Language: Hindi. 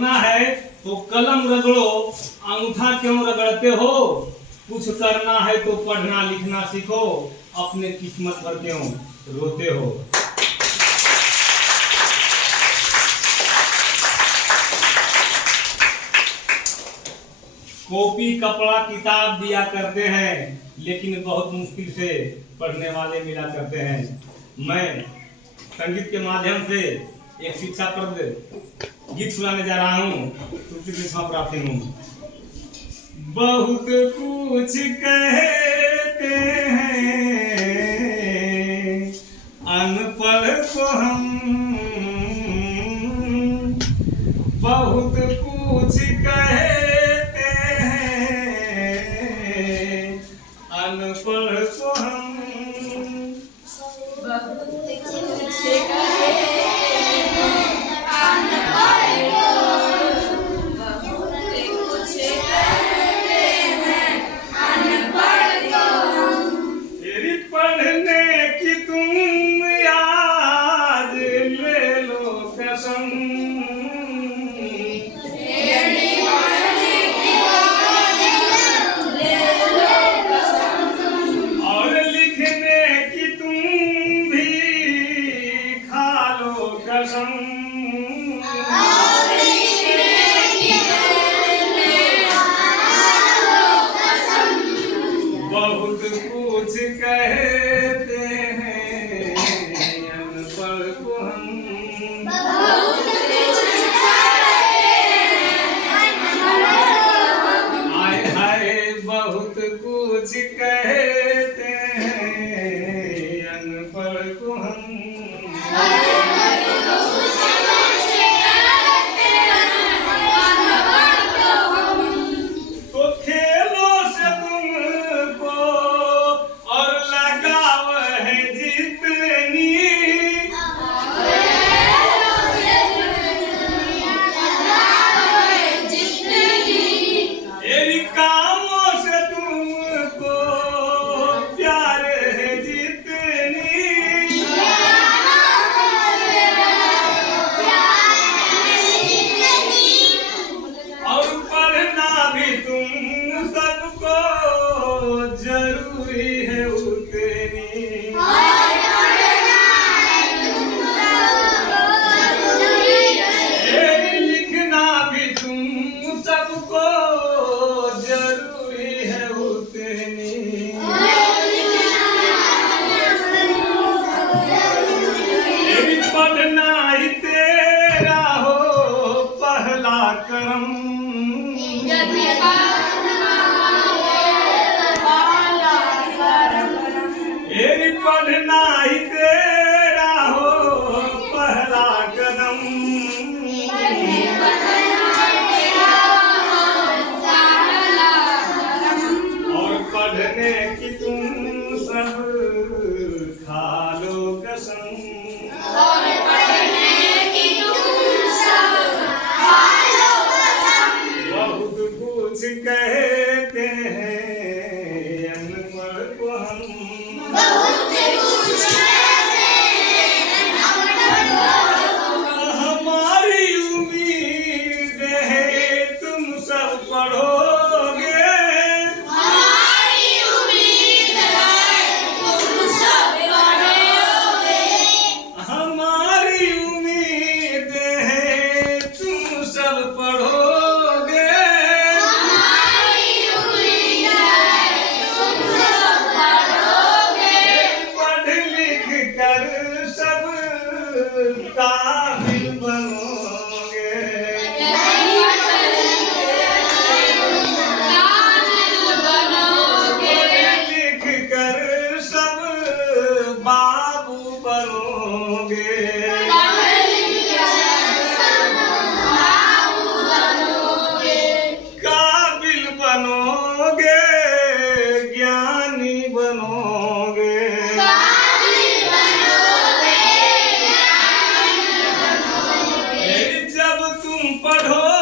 पढ़ना है तो कलम रगड़ो, अंगूठा क्यों रगड़ते हो? कुछ करना है तो पढ़ना लिखना सीखो, अपने किस्मत पर क्यों रोते हो? कॉपी कपड़ा किताब दिया करते हैं, लेकिन बहुत मुश्किल से पढ़ने वाले मिला करते हैं। मैं संगीत के माध्यम से एक शिक्षाप्रद गीत सुनाने जा रहा हूँ। तुलसी कृष्णा प्राप्ति हूँ। बहुत कुछ कहते हैं अनपढ़ को हम, बहुत कुछ कहते हैं अनपढ़ को हम, बहुत कुछ कहते हैं अनपढ़ को, बहुत कुछ कहते हैं अनपढ़ को। तेरी पढ़ने की तुम आज ले लो कसम, तेरी पढ़ने की तुम ले लो कसम, और लिखने की तुम भी खा लो कसम। और लिखने की तुम खा लो कसम। बहुत कुछ कहते हैं अनपढ़ को हम, बहुत कुछ कहते हैं अनपढ़ को। हाय हाय बहुत कुछ कहते हैं अनपढ़ को हम। तो खेलों से तुमको और लगाव है जितनी, तेरी कामों से तुमको प्यार है जितनी, और पढ़ना भी तुम सबको जरूरी है उतनी। लिखना भी तुम सबको जरूरी है उतनी। पढ़ना ही तेरा हो पहला करम, पढ़ना ही तेरा हो पहला कदम, और पढ़ने की तुम सब खा लो कसम। बहुत कुछ कहते हैं अनपढ़ को हम, हमारी उम्मीद है तुम सब पढ़ोगे, हमारी उम्मीद है तुम सब पढ़ोगे, पढ़ लिख कर सब काबिल बनोगे, लिख कर सब बाबू बनोगे, काबिल बनोगे, ज्ञानी बनोगे। जब तुम पढ़ो